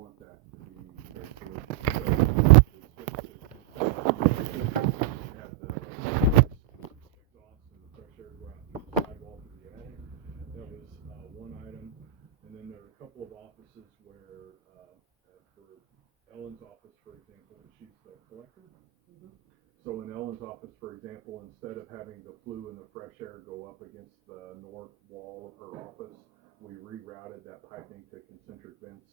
want that to be their solution. So it's just have the exhaust and the fresh air go out through the sidewall to the attic. That was one item. And then there are a couple of offices where, for Ellen's office, for example, she's the collector. So in Ellen's office, for example, instead of having the flue and the fresh air go up against the north wall of her office, we rerouted that piping to concentric vents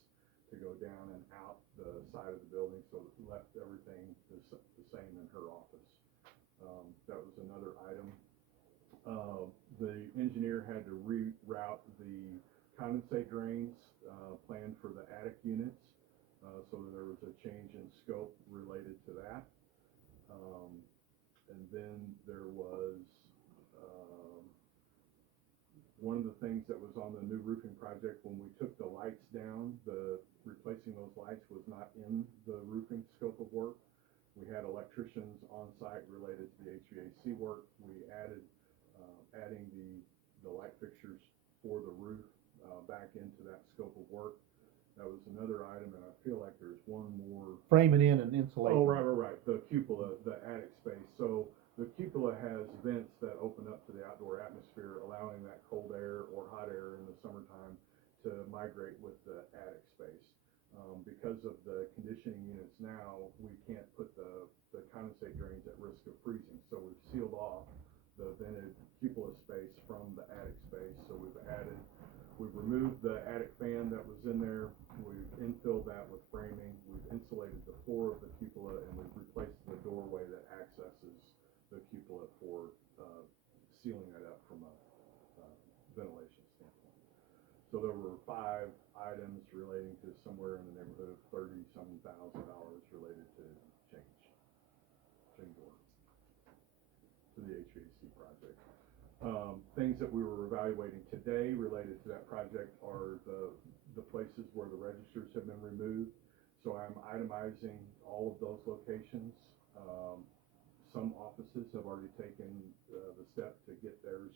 to go down and out the side of the building, so it left everything the same in her office. That was another item. The engineer had to reroute the condensate drains planned for the attic units, so that there was a change in scope related to that. And then there was one of the things that was on the new roofing project when we took the lights down, replacing those lights was not in the roofing scope of work. We had electricians on site related to the HVAC work. We added adding the light fixtures for the roof back into that scope of work. That was another item, and I feel like there's one more. Framing in and insulating. Oh, right. The cupola, the attic space. So the cupola has vents that open up to the outdoor atmosphere, allowing that cold air or hot air in the summertime to migrate with the attic space. Because of the conditioning units now, we can't put the condensate drains at risk of freezing. So we've sealed off the vented cupola space from the attic space. So we've removed the attic fan that was in there. We've infilled that with framing. We've insulated the floor of the cupola, and we've replaced the doorway that accesses the cupola for sealing it up from a ventilation standpoint. So there were 5 items relating to somewhere in the neighborhood of $30-some thousand related to change order to the HVAC project. Things that we were evaluating today related to that project are the places where the registers have been removed. So I'm itemizing all of those locations. Some offices have already taken the step to get theirs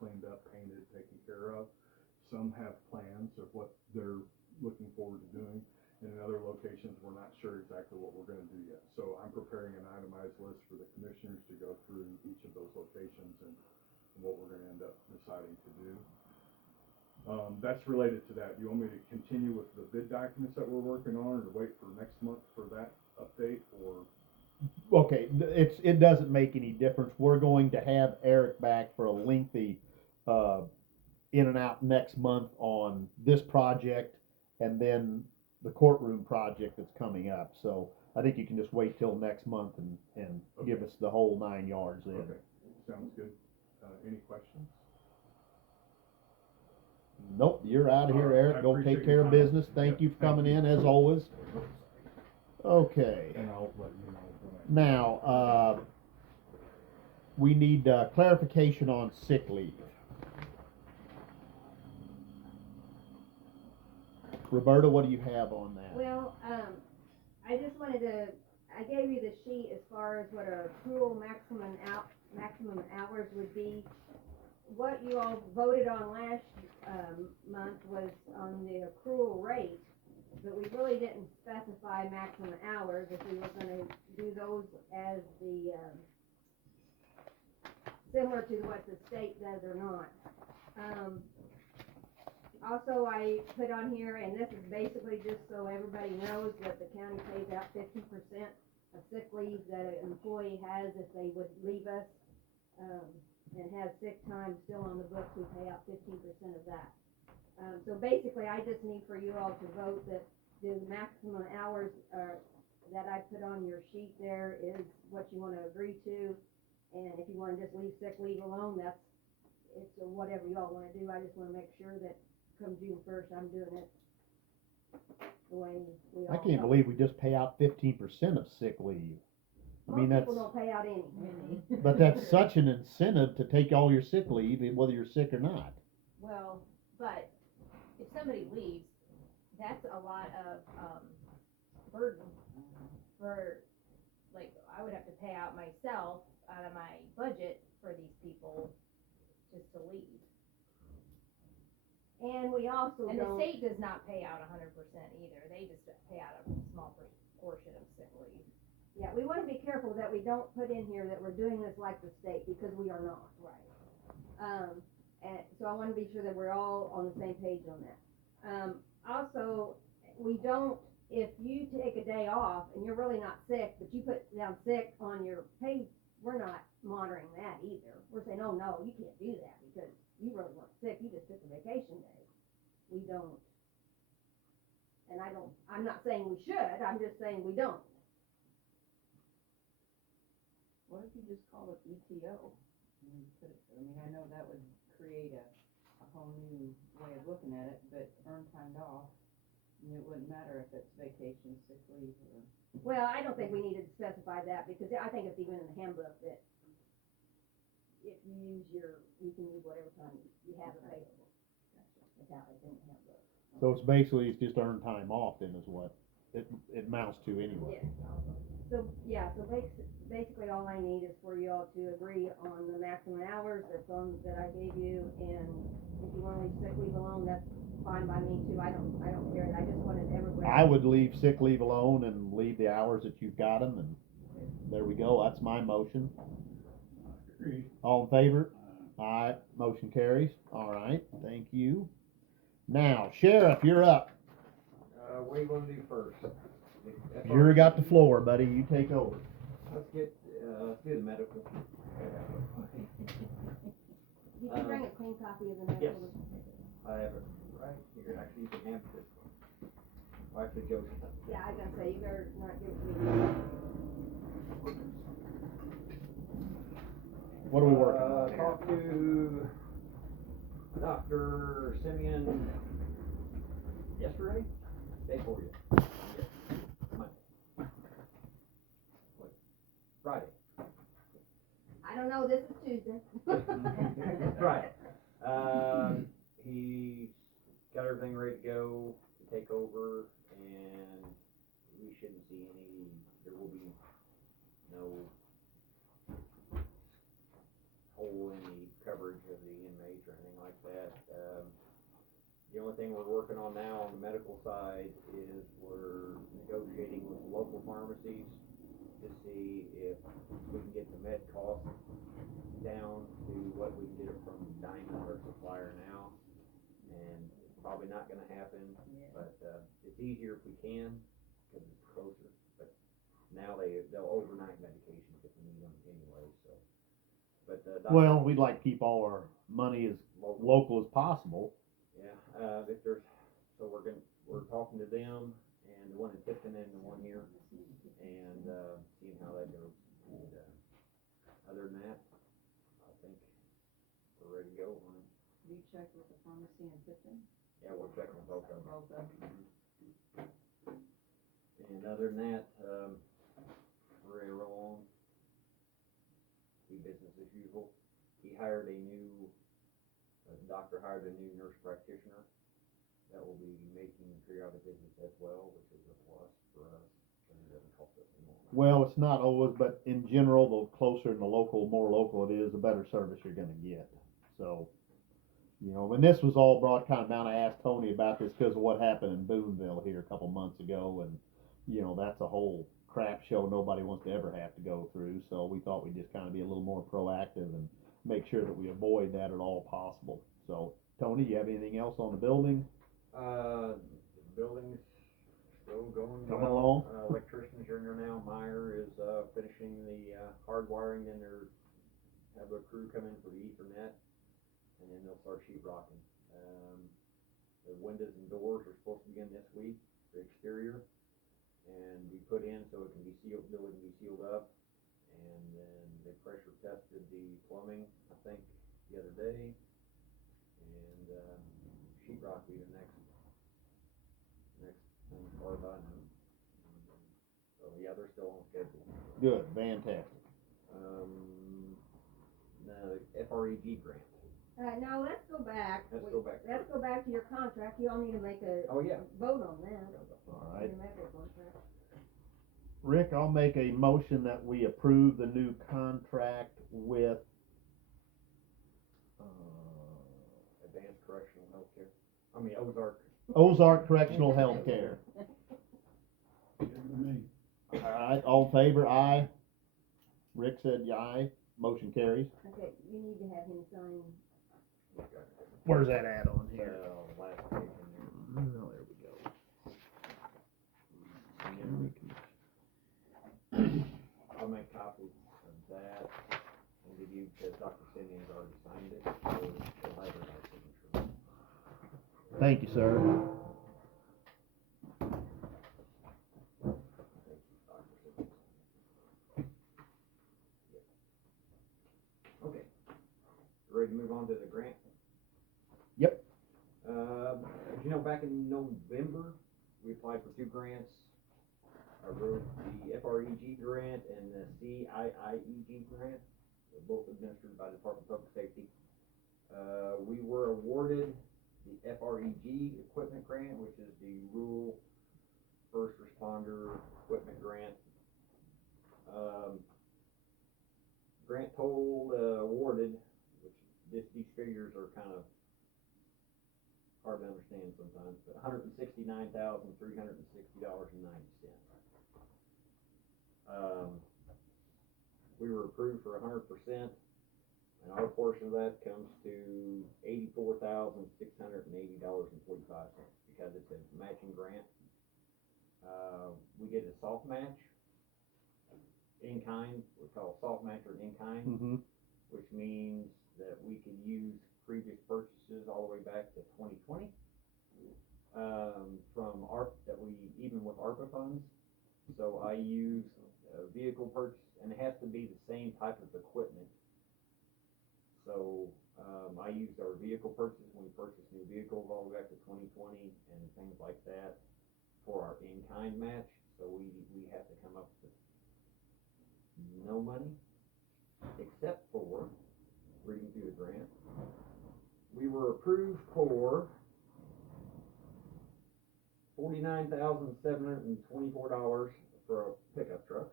cleaned up, painted, taken care of. Some have plans of what they're looking forward to doing. And in other locations, we're not sure exactly what we're going to do yet. So I'm preparing an itemized list for the commissioners to go through each of those locations and what we're going to end up deciding to do. That's related to that. Do you want me to continue with the bid documents that we're working on, or to wait for next month for that update, or? Okay, it doesn't make any difference. We're going to have Eric back for a lengthy in and out next month on this project, and then the courtroom project that's coming up. So I think you can just wait till next month and Okay. give us the whole 9 yards in. Okay, sounds good. Any questions? Nope, you're out of here, All right, Eric. Go appreciate take care your of time. business. Thank you for Thank coming you. in as always. Okay. And I'll let you know when I. Now, we need clarification on sick leave. Roberta, what do you have on that? Well, I just wanted to, I gave you the sheet as far as what our accrual maximum hours would be. What you all voted on last month was on the accrual rate, but we really didn't specify maximum hours, if we were gonna do those as the, similar to what the state does or not. Also, I put on here, and this is basically just so everybody knows that the county pays out 50% of sick leave that an employee has if they would leave us, and have sick time still on the books, we pay out 15% of that. So basically, I just need for you all to vote that the maximum hours that I put on your sheet there is what you wanna agree to, and if you wanna just leave sick leave alone, it's whatever you all wanna do. I just wanna make sure that come June 1st, I'm doing it the way we all. I can't believe we just pay out 15% of sick leave. I mean, Most that's, people don't pay out any, really. but that's such an incentive to take all your sick leave, whether you're sick or not. Well, but if somebody leaves, that's a lot of, burden for, like, I would have to pay out myself out of my budget for these people just to leave. And we also And the don't, state does not pay out 100% either, they just pay out a small portion of sick leave. yeah, we wanna be careful that we don't put in here that we're doing this like the state, because we are not. Right. And so I wanna be sure that we're all on the same page on that. Also, we don't, if you take a day off and you're really not sick, but you put down sick on your pay, we're not monitoring that either. We're saying, oh, no, you can't do that because you really weren't sick, you just took a vacation day. We don't. And I'm not saying we should, I'm just saying we don't. What if you just call it ETO? I mean, I know that would create a whole new way of looking at it, but earned time off, and it wouldn't matter if it's vacation, sick leave, or. Well, I don't think we need to specify that because I think it's even in the handbook that if you can use whatever time you have available. That's how it's in the handbook. So it's basically, it's just earned time off then is what it amounts to anyway. So, yeah, so basically all I need is for you all to agree on the maximum hours that I gave you, and if you wanna leave sick leave alone, that's fine by me too, I don't care, I just wanted everybody. I would leave sick leave alone and leave the hours that you've got them, and there we go, that's my motion. Agree. All in favor? Aye, motion carries. All right, thank you. Now, Sheriff, you're up. What do you wanna do first? You got the floor, buddy, you take over. Let's do the medical. You can bring a clean copy of the Yes. medical. I have it right here, actually, you can have this one. Well, actually, Joe's. Yeah, I was gonna say, you better not give it to me. What are we working on here? Talked to Dr. Simeon yesterday, day before yesterday. Monday. What? Friday. I don't know, this is Tuesday. Right. He's got everything ready to go to take over, and we shouldn't see there will be no hole in the coverage of the inmates or anything like that. The only thing we're working on now on the medical side is we're negotiating with the local pharmacies to see if we can get the med costs down to what we get it from Diamond, our supplier now. And it's probably not gonna happen, but, it's easier if we can, cause it's closer. But now they'll overnight medications if we need them anyway, so. But, Well, we'd like to keep all our money as local as possible. Yeah, if there's, so we're talking to them and the one in Tipton and the one here, and, seeing how that goes. And, other than that, I think we're ready to go on it. You check with the pharmacy in Tipton? Yeah, we'll check on both of them. Both of them. And other than that, we're ready to roll on. Do business as usual. He hired the doctor hired a new nurse practitioner that will be making periodic visits as well, which is a plus for us, and it doesn't cost us any more. Well, it's not always, but in general, the closer and the more local it is, the better service you're gonna get. So, you know, when this was all brought kind of down, I asked Tony about this because of what happened in Boonville here a couple months ago, and, you know, that's a whole crap show nobody wants to ever have to go through, so we thought we'd just kind of be a little more proactive and make sure that we avoid that at all possible. So, Tony, you have anything else on the building? The building's still going well. Coming along? Electricians are in there now. Meyer is, finishing the, hardwiring, then have a crew come in for the Ethernet, and then they'll start sheet rocking. The windows and doors are supposed to begin this week, the exterior, and be put in so it can be sealed, building can be sealed up. And then they pressure tested the plumbing, I think, the other day, and, sheet rock will be the next thing as far as I know. So, yeah, they're still on schedule. Good, fantastic. The FREG grant. No, let's go back. Let's go back. Let's go back to your contract, you all need to make a Oh, yeah. vote on that. All right. Your medical contract. Rick, I'll make a motion that we approve the new contract with, Advanced correctional healthcare. Ozark Correctional Healthcare. Alright, all in favor, aye. Rick said aye, motion carries. Okay, you need to have him sign. Where's that at on here? Last page in there. Oh, there we go. I'll make copies of that and give you, because Dr. Simeon's already signed it, so he'll have it on signature. Thank you, sir. Thank you, Dr. Simeon. Yep. Okay. Ready to move on to the grant? Yep. As you know, back in November, we applied for 2 grants. I wrote the FREG grant and the CIIEG grant, they're both administered by the Department of Public Safety. We were awarded the FREG equipment grant, which is the Rural First Responder Equipment Grant. Grant total awarded, which these figures are kind of hard to understand sometimes, but $169,360.90. We were approved for 100%, and our portion of that comes to $84,680.45 because it's a matching grant. We get a soft match, in kind, we call it soft match or in kind, Mm-hmm. which means that we can use previous purchases all the way back to 2020, from even with ARPA funds. So I use a vehicle purchase, and it has to be the same type of equipment. So, I used our vehicle purchase when we purchased new vehicles all the way back to 2020 and things like that for our in-kind match. So we have to come up with no money, except for, reading through the grant, we were approved for $49,724 for a pickup truck.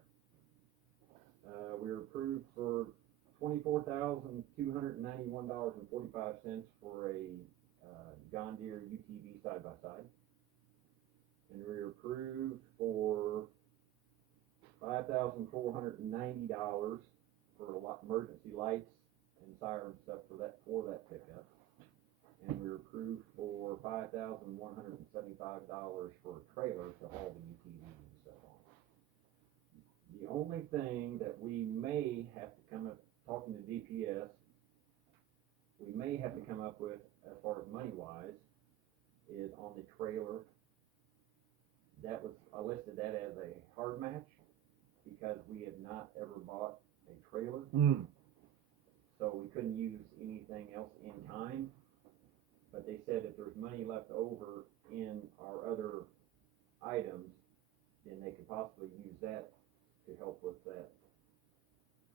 We were approved for $24,291.45 for a John Deere UTV side-by-side. And we were approved for $5,490 for emergency lights and siren stuff for that pickup. And we were approved for $5,175 for a trailer to haul the UTV and stuff on. The only thing that we may have to come up, talking to DPS, we may have to come up with, as far as money-wise, is on the trailer. I listed that as a hard match because we have not ever bought a trailer. So we couldn't use anything else in kind. But they said if there's money left over in our other items, then they could possibly use that to help with that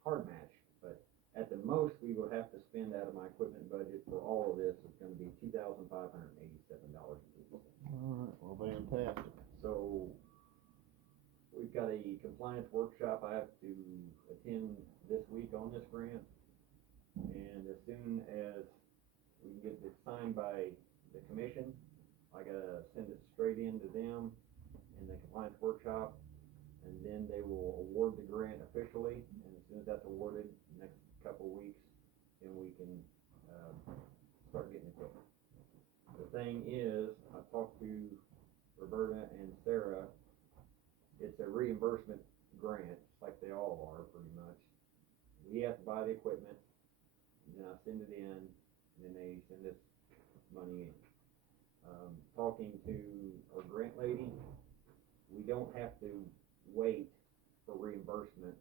hard match. But at the most, we will have to spend out of my equipment budget for all of this is gonna be $2,587.50. Alright, well, fantastic. So, we've got a compliance workshop I have to attend this week on this grant. And as soon as we can get it signed by the commission, I gotta send it straight into them in the compliance workshop. And then they will award the grant officially, and as soon as that's awarded, next couple of weeks, then we can, start getting equipment. The thing is, I talked to Roberta and Sarah, it's a reimbursement grant, like they all are pretty much. We have to buy the equipment, and then I send it in, and then they send us money in. Talking to our grant lady, we don't have to wait for reimbursement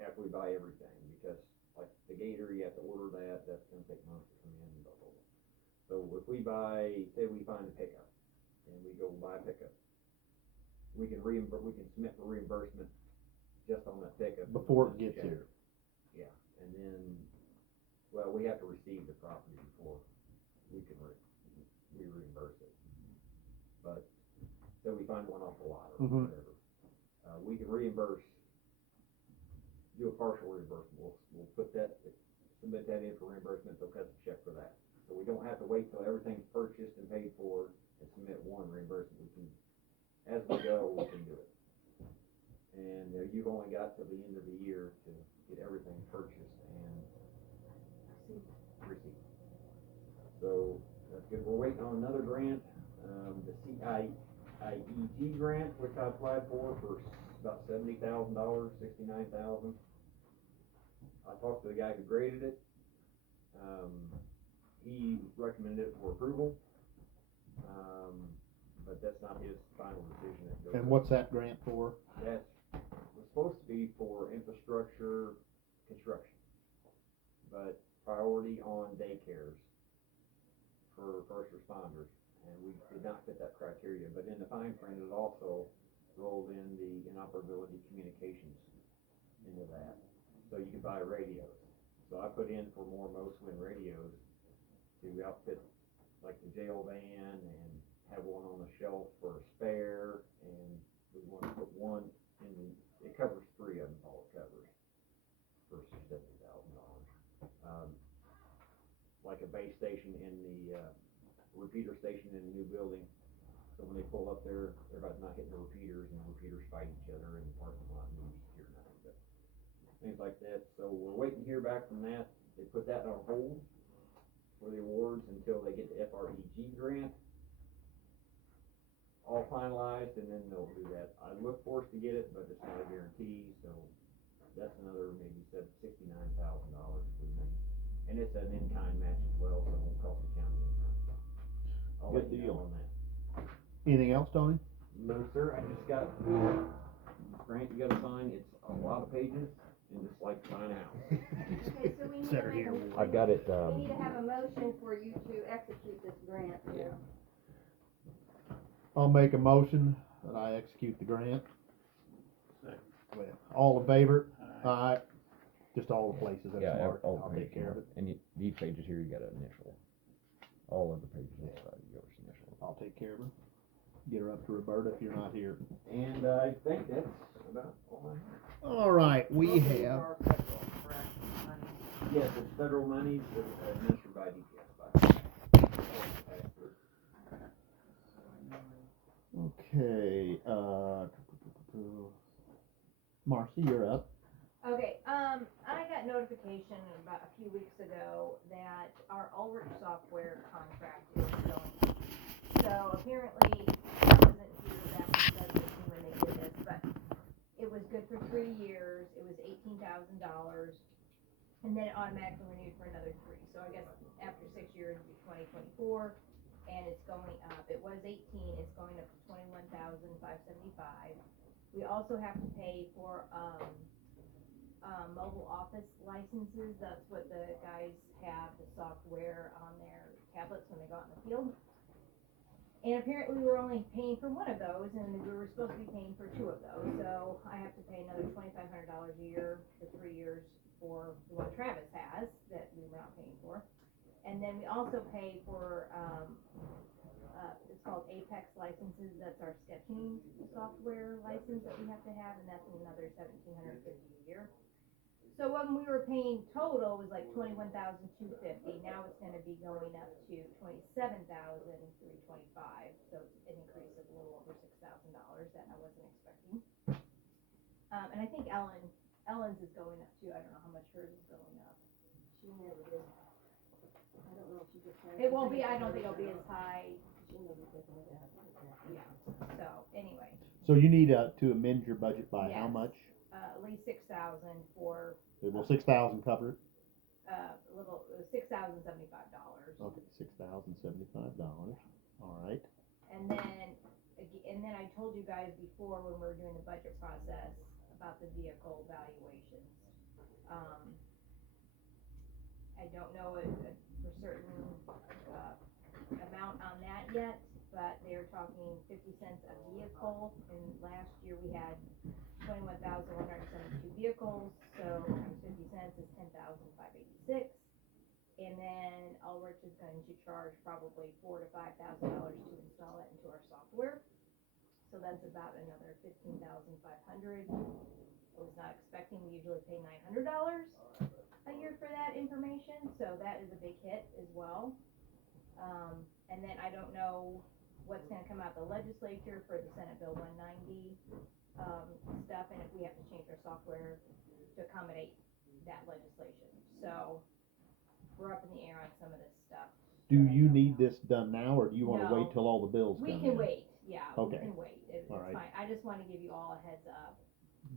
after we buy everything, because like the gator, you have to order that, that's gonna take months to come in, blah, blah, blah. So if we say we find a pickup, and we go buy a pickup, we can submit for reimbursement just on that pickup. Before it gets here. Yeah, and then, well, we have to receive the property before we can we reimburse it. But, so we find one off the lot or whatever. We can reimburse, do a partial reimbursement, we'll put that, submit that in for reimbursement, they'll cut the check for that. So So we don't have to wait till everything's purchased and paid for and submit one reimbursement. We can, as we go, we can do it. And you've only got till the end of the year to get everything purchased and received. So that's good. We're waiting on another grant, the CIEG grant, which I applied for about $70,000, $69,000. I talked to the guy who graded it. He recommended it for approval, but that's not his final decision. It goes And up. what's that grant for? That was supposed to be for infrastructure construction, but priority on daycares for first responders, and we did not fit that criteria. But in the fine print, it also rolled in the inoperability communications into that, so you could buy radios. So I put in for more Moswin radios to outfit like the jail van and have one on the shelf for a spare, and we want to put one in the, it covers 3 of them, all it covers, for $70,000. Like a base station in the, repeater station in the new building, so when they pull up there, everybody's not hitting the repeaters, and the repeaters fight each other in the parking lot, and you hear nothing, but things like that. So we're waiting to hear back from that. They put that on hold for the awards until they get the FREG grant all finalized, and then they'll do that. I look for us to get it, but it's not a guarantee, so that's another maybe $69,000 for me. And it's an in-kind match as well, so it won't cost the county anything. I'll let Good you deal. know on that. Anything else, Tony? No, sir, I just got, grant you gotta sign, it's a lot of pages, and just like sign out. Okay, so we need to Set her make here. a, I've got it, we need to have a motion for you to execute this grant. Yeah. I'll make a motion that I execute the grant. Well, all in favor? Aye. Just all the places that's marked, I'll take care of it. And these pages here, you gotta initial. All of the pages inside, yours initial. I'll take care of her. Get her up to Roberta if you're not here. And I think that's about all I have. All right, we Those have, are federal, correct, money? Yes, it's federal monies administered by DPS. okay, Marcy, you're up. Okay, I got notification about a few weeks ago that our Ulrich software contract is going. So apparently, I wasn't here back in 2017 when they did this, but it was good for 3 years, it was $18,000, and then it automatically renewed for another 3. So I guess after 6 years, it'll be 2024, and it's going up. It was 18, it's going up to 21,575. We also have to pay for, mobile office licenses. That's what the guys have, the software on their tablets when they go out in the field. And apparently we were only paying for one of those, and we were supposed to be paying for 2 of those, so I have to pay another $2,500 a year for 3 years for the one Travis has, that we were not paying for. And then we also pay for, it's called Apex licenses, that's our sketching software license that we have to have, and that's another $1,750 a year. So when we were paying total was like $21,250. Now it's going to be going up to $27,325. So it's an increase of a little over $6,000 that I wasn't expecting. And I think Ellen's is going up too. I don't know how much hers is going up. She never did. I don't know if she just. It won't be. I don't think it'll be as high. She never did that. Yeah. So anyway, So you need to amend your budget by how Yes. much? at least 6,000 for Will 6,000 cover it? a little $6,075. Okay, $6,075, all right. And then I told you guys before when we were doing the budget process about the vehicle valuations. I don't know for certain, amount on that yet, but they're talking 50 cents a vehicle, and last year we had 21,172 vehicles, so times 50 cents is 10,586. And then Ulrich is going to charge probably $4,000 to $5,000 to install it into our software. So that's about another $15,500. I was not expecting, we usually pay $900 a year for that information, so that is a big hit as well. And then I don't know what's gonna come out of the legislature for the Senate Bill 190, stuff, and if we have to change our software to accommodate that legislation. So, we're up in the air on some of this stuff. Do that I you don't need know. this done now, or do you wanna wait No. till all the bills come We in? can wait, yeah, we Okay. can wait, it's All right. fine, I just wanna give you all a heads up.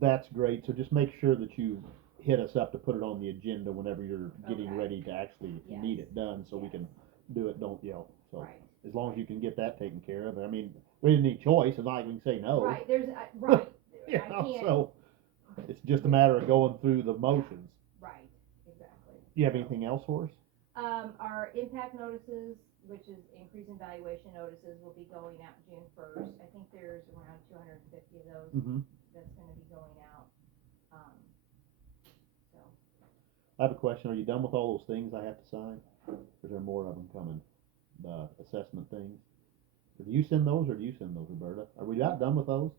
That's great, so just make sure that you hit us up to put it on the agenda whenever you're getting Okay. ready to actually, if you need Yes. it done, so we Yes. can do it, don't yell. So, Right. as long as you can get that taken care of, I mean, we didn't need choice, it's not like we can say no. Right, there's, right, You I know, can't, so, it's just a matter of going through the motions. right, exactly. Do you have anything else for us? Our impact notices, which is increase in valuation notices, will be going out June 1st. I think there's around 250 of those Mm-hmm. that's gonna be going out. So, I have a question, are you done with all those things I have to sign? Or is there more of them coming? The assessment things? Or do you send those, or do you send those, Roberta? Are we about done with those?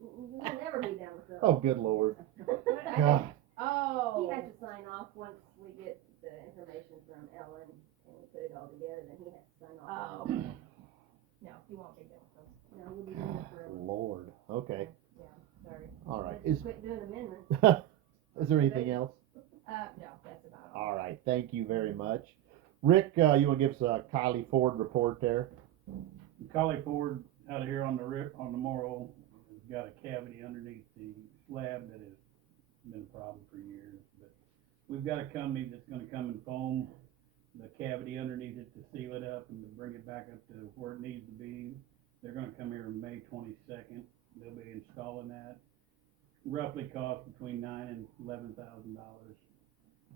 We'll never be done with those. Oh, good lord. I God. think oh, he has to sign off once we get the information from Ellen and we put it all together, then he has to sign off. oh, no, you won't be done with those. No, we'll be doing it forever. Lord, okay, Yeah, sorry. all right. Let's quit doing amendments. Is there anything else? No, that's about all. All right, thank you very much. Rick, you wanna give us a Kylie Ford report there? Collie Ford out of here on the Morrow has got a cavity underneath the slab that has been a problem for years, but we've got a company that's gonna come and foam the cavity underneath it to seal it up and to bring it back up to where it needs to be. They're gonna come here May 22nd. They'll be installing that. Roughly cost between $9,000 and $11,000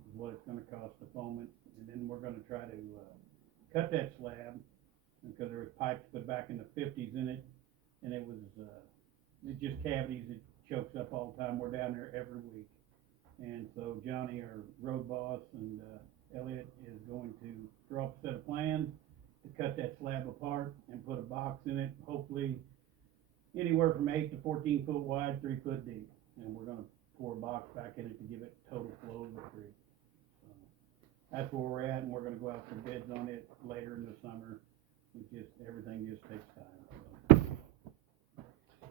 is what it's gonna cost to foam it. And then we're gonna try to, cut that slab, because there was pipes put back in the 50s in it, and it was, it's just cavities, it chokes up all the time. We're down there every week. And so Johnny, our road boss, and, Elliot is going to draw up a set of plans to cut that slab apart and put a box in it, hopefully anywhere from 8 to 14 foot wide, 3 foot deep. And we're gonna pour a box back in it to give it total flow of the creek. So, that's where we're at, and we're gonna go out for bids on it later in the summer. Everything just takes time, so.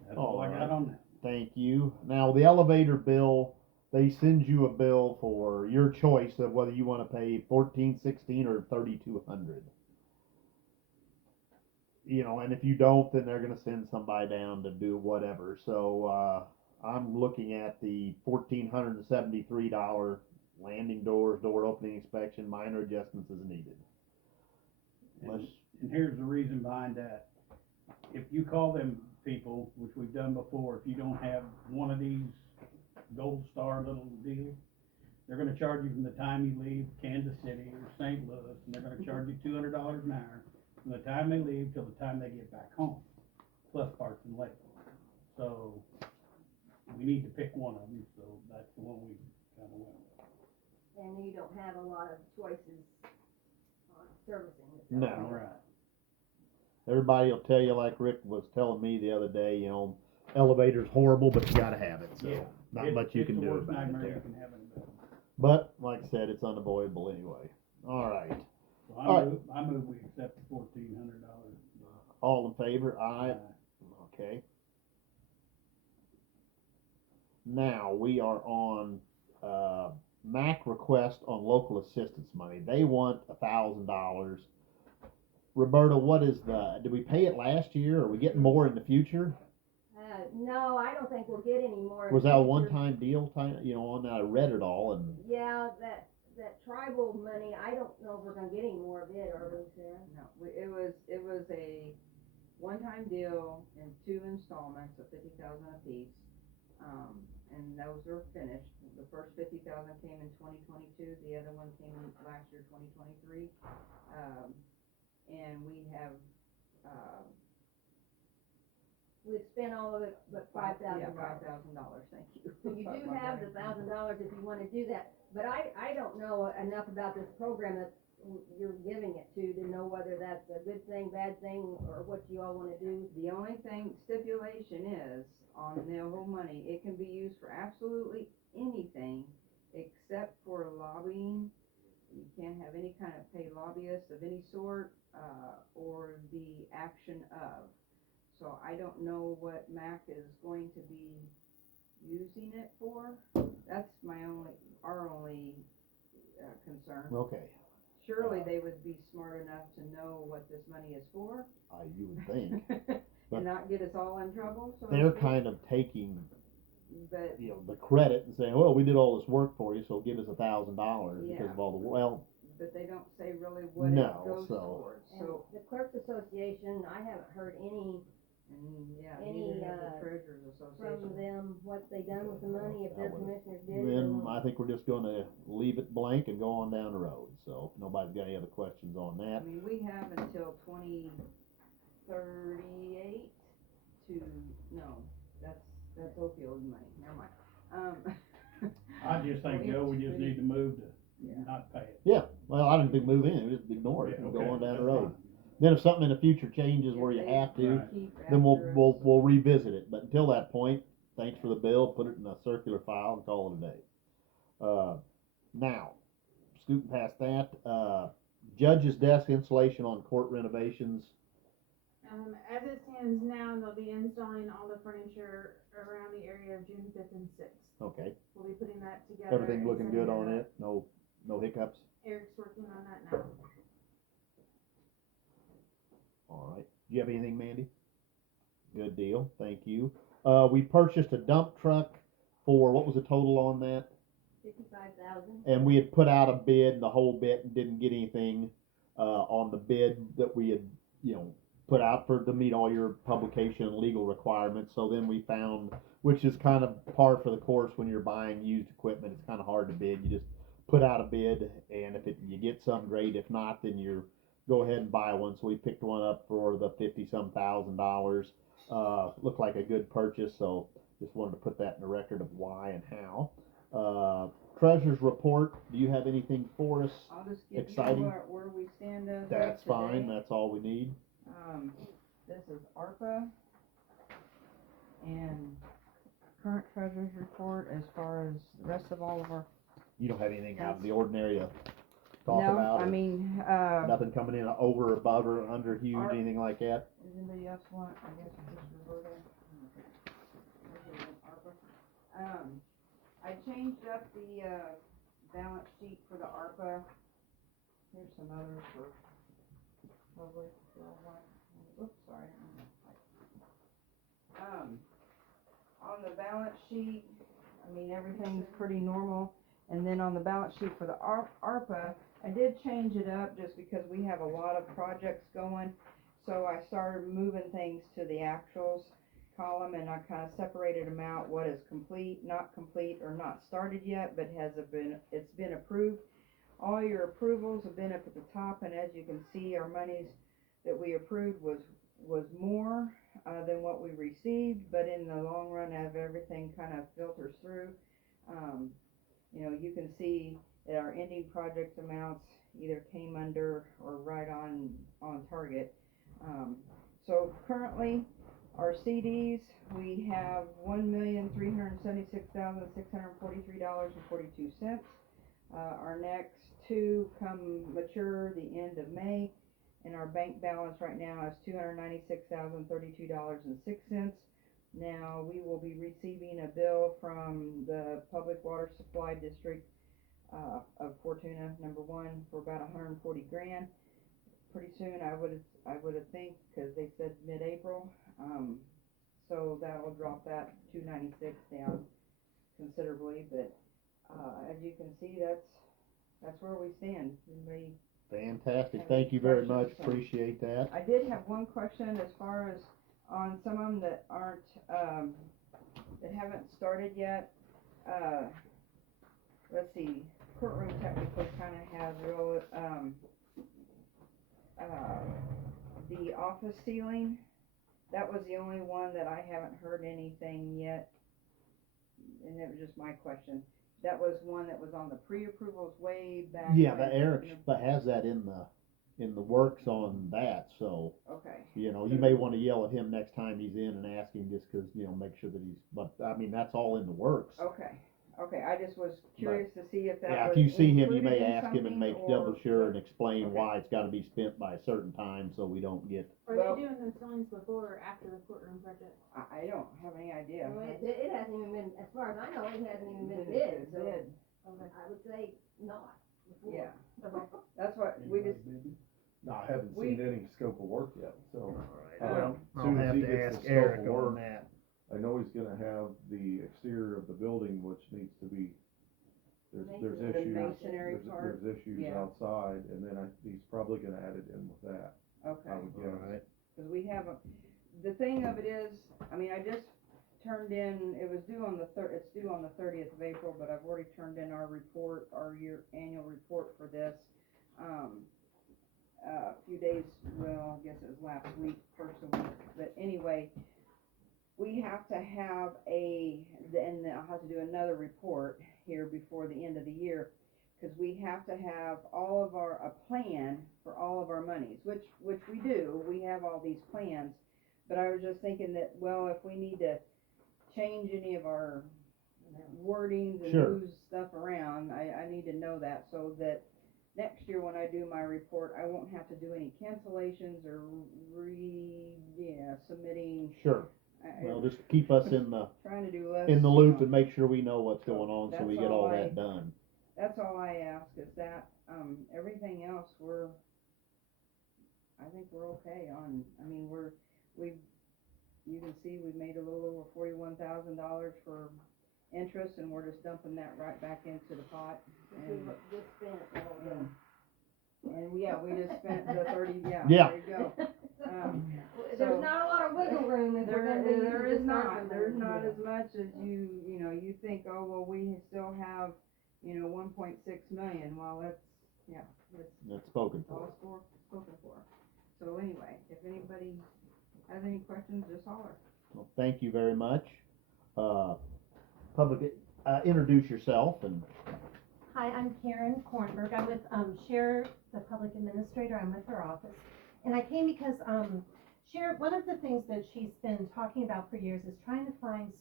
That's all I got on that. Thank you. Now, the elevator bill, they send you a bill for your choice of whether you wanna pay 14, 16, or 3,200. You know, and if you don't, then they're gonna send somebody down to do whatever, so, I'm looking at the $1,473 landing doors, door opening inspection, minor adjustments as needed. And here's the reason behind that. If you call them people, which we've done before, if you don't have one of these gold star little deals, they're gonna charge you from the time you leave Kansas City or St. Louis, and they're gonna charge you $200 an hour from the time they leave till the time they get back home, plus parts and labor. So, we need to pick one of them, so that's the one we kinda went with. And you don't have a lot of choices on servicing it. No. All right. Everybody will tell you, like Rick was telling me the other day, you know, elevator's horrible, but you gotta have it, so Yeah. not much you can do It's the worst about it nightmare you there. can have in a building. But, like I said, it's unavoidable anyway. Alright, So All right. I move we accept the $1,400. all in favor? Aye. Okay. Now, we are on, MAC request on local assistance money. They want $1,000. Roberta, what is did we pay it last year? Are we getting more in the future? No, I don't think we'll get any more. in Was that a future. one-time deal on that? I read it all and, Yeah, that tribal money, I don't know if we're gonna get any more of it, are we, Sarah? No, it was a one-time deal in 2 installments of 50,000 apiece. And those are finished. The first 50,000 came in 2022, the other one came in last year, 2023. And we have, We've spent all of it but $5,000. yeah, $5,000, thank you. So you do have the $1,000 if you wanna do that, but I don't know enough about this program that you're giving it to know whether that's a good thing, bad thing, or what you all wanna do. The only thing, stipulation is, on the whole money, it can be used for absolutely anything except for lobbying you can't have any kind of paid lobbyist of any sort, or the action of. So I don't know what MAC is going to be using it for. That's our only concern. Okay, Surely they would be smart enough to know what this money is for. you would think. And not get us all in trouble, so to They're speak. kind of taking, But, you know, the credit and saying, well, we did all this work for you, so give us $1,000 because Yeah. of all the, well, but they don't say really what No, it goes so- towards, And so, the Clerks Association, I haven't heard and, yeah, Any, neither has the Treasurers from Association. them, what they done with the money, if their I would- commissioners did it or then not. I think we're just gonna leave it blank and go on down the road, so if nobody's got any other questions on I that. mean, we have until 2038 to, no, that's opioid money, never mind. I just think, Joe, we just need to move to Yeah. not pay it. Yeah, well, I didn't think move in, we just ignore it and go Okay, on down that's the road. fine. Then if something in the future changes where you If they have to, Right. keep then after us. we'll revisit it, but until that point, thanks for the bill, put it in a circular file and call it a day. Now, scooting past that, judge's desk installation on court renovations, As it stands now, they'll be installing all the furniture around the area of June 5th and 6th. okay, We'll be putting that together. everything and looking sending good on out. it, no hiccups, Eric's working on that now. alright. Do you have anything, Mandy? Good deal, thank you. We purchased a dump truck for, what was the total on that? 55,000. And we had put out a bid, the whole bit, and didn't get anything, on the bid that we had, put out to meet all your publication and legal requirements, so then we found, which is kind of par for the course when you're buying used equipment, it's kinda hard to bid, you just put out a bid, and if you get some, great, if not, then you go ahead and buy one, so we picked one up for the $50-some thousand, looked like a good purchase, so just wanted to put that in the record of why and how. Treasurer's report, do you have anything for us? I'll just give Exciting. you where we stand as of That's fine, today. that's all we need. This is ARPA and current treasurer's report as far as the rest of all of our. You don't have anything out of the ordinary to talk No, about? I or mean, nothing coming in over, above, or under huge, Our- anything like that? does anybody else want, I guess, just Roberta? ARPA. I changed up the, balance sheet for the ARPA. Here's some others for public, oops, sorry. On the balance sheet, I mean, everything's pretty normal. And then on the balance sheet for the ARPA, I did change it up just because we have a lot of projects going. So I started moving things to the actuals column, and I kind of separated them out, what is complete, not complete, or not started yet, but it's been approved. All your approvals have been up at the top, and as you can see, our monies that we approved was more than what we received, but in the long run, as everything kind of filters through, you can see that our ending project amounts either came under or right on target. So currently, our CDs, we have $1,376,643.42. Our next two come mature the end of May, and our bank balance right now is $296,032.06. Now, we will be receiving a bill from the Public Water Supply District of Fortuna, number 1, for about $140,000. Pretty soon, I would think, because they said mid-April. So that will drop that 296 down considerably, but as you can see, that's where we stand. Anybody Fantastic, Have thank any you very much, questions? appreciate that. I did have one question as far as on some of them that aren't, that haven't started yet. Let's see, courtroom technically kinda has real, the office ceiling, that was the only one that I haven't heard anything yet. And it was just my question. That was one that was on the pre-approvals way back. Yeah, when. the Eric has that in the works on that, so, Okay. you may wanna yell at him next time he's in and ask him just 'cause, make sure that but, I mean, that's all in the works. Okay, Okay, I just was curious to see if that Yeah, was if you see him, you included may in ask him and something make or- double sure and explain Okay. why it's gotta be spent by a certain time, so we don't get, Are Well- they doing those signs before or after the courtroom project? I don't have any idea. Well, it hasn't even been, as far as I know, it hasn't even been bid, so Bid, I would say not before. yeah, Okay. that's what, we just, No, I haven't We- seen any scope of work yet, so. Well, Soon as he gets the scope of work, that. I know he's gonna have the exterior of the building, which needs to be, there's Masonry. The issues, masonry part, there's issues yeah. outside, and then he's probably gonna add it in with that, okay. I would guess. Cause we haven't, the thing of it is, I mean, I just turned in, it was due on the it's due on the 30th of April, but I've already turned in our report, our annual report for this. A few days, well, I guess it was last week, first of the week, but anyway, we have to have and I'll have to do another report here before the end of the year, cause we have to have all of a plan for all of our monies, which we do, we have all these plans, but I was just thinking that, well, if we need to change any of our wordings and Sure. move stuff around, I need to know that, so that next year when I do my report, I won't have to do any cancellations or submitting. Sure, well, just keep us in the, Trying to do less. in the you loop know. and make sure we know what's going on, so we That's get all all I- that done. That's all I ask, is that, everything else, I think we're okay on, I mean, you can see we've made a little over $41,000 for interest, and we're just dumping that right back into the pot. We just spent all the. And we just spent the 30, Yeah. there you go. There's not a lot of wiggle room if we're gonna be using There this is not, ARPA there's money. not as much as you think, oh, well, we still have, 1.6 million, well, that's That's spoken for. all spoken for. So anyway, if anybody has any questions, just holler. Well, thank you very much. Introduce yourself and, Hi, I'm Karen Kornberg. I'm with Cher, the public administrator. I'm with her office. And I came because Cher, one of the things that she's been talking about for years is trying to find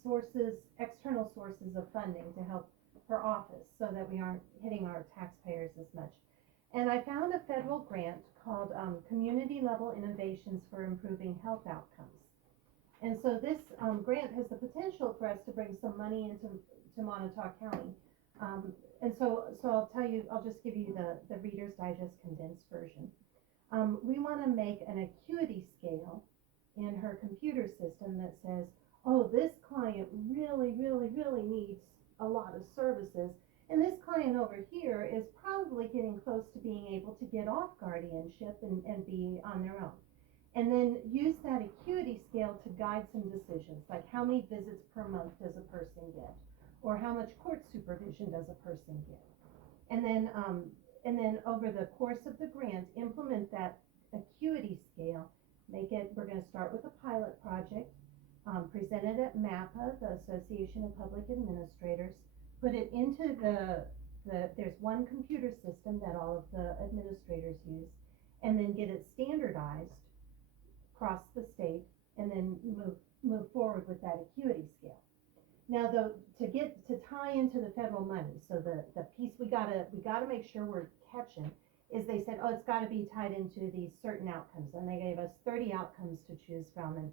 external sources of funding to help her office so that we aren't hitting our taxpayers as much. And I found a federal grant called Community Level Innovations for Improving Health Outcomes. And so this grant has the potential for us to bring some money into Montauk County. And so I'll just give you the Reader's Digest condensed version. We want to make an acuity scale in her computer system that says, oh, this client really, really, really needs a lot of services. And this client over here is probably getting close to being able to get off guardianship and be on their own. And then use that acuity scale to guide some decisions, like how many visits per month does a person get? Or how much court supervision does a person get? And then over the course of the grant, implement that acuity scale, we're gonna start with a pilot project, present it at MAPA, the Association of Public Administrators, put it into there's one computer system that all of the administrators use, and then get it standardized across the state, and then move forward with that acuity scale. Now, to tie into the federal money, so the piece we gotta make sure we're catching is they said, oh, it's gotta be tied into these certain outcomes, and they gave us 30 outcomes to choose from, and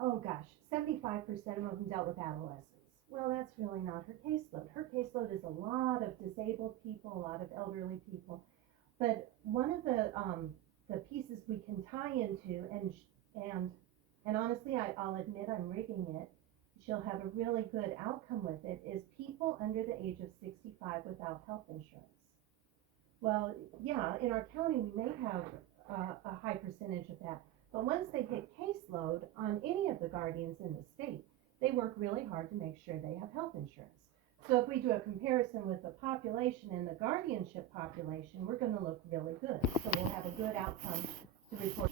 oh gosh, 75% of them dealt with adolescents. Well, that's really not her caseload. Her caseload is a lot of disabled people, a lot of elderly people. But one of the pieces we can tie into, and honestly, I'll admit I'm rigging it, she'll have a really good outcome with it, is people under the age of 65 without health insurance. Well, yeah, in our county, we may have a high percentage of that, but once they hit caseload on any of the guardians in the state, they work really hard to make sure they have health insurance. So if we do a comparison with the population and the guardianship population, we're gonna look really good. So we'll have a good outcome to report.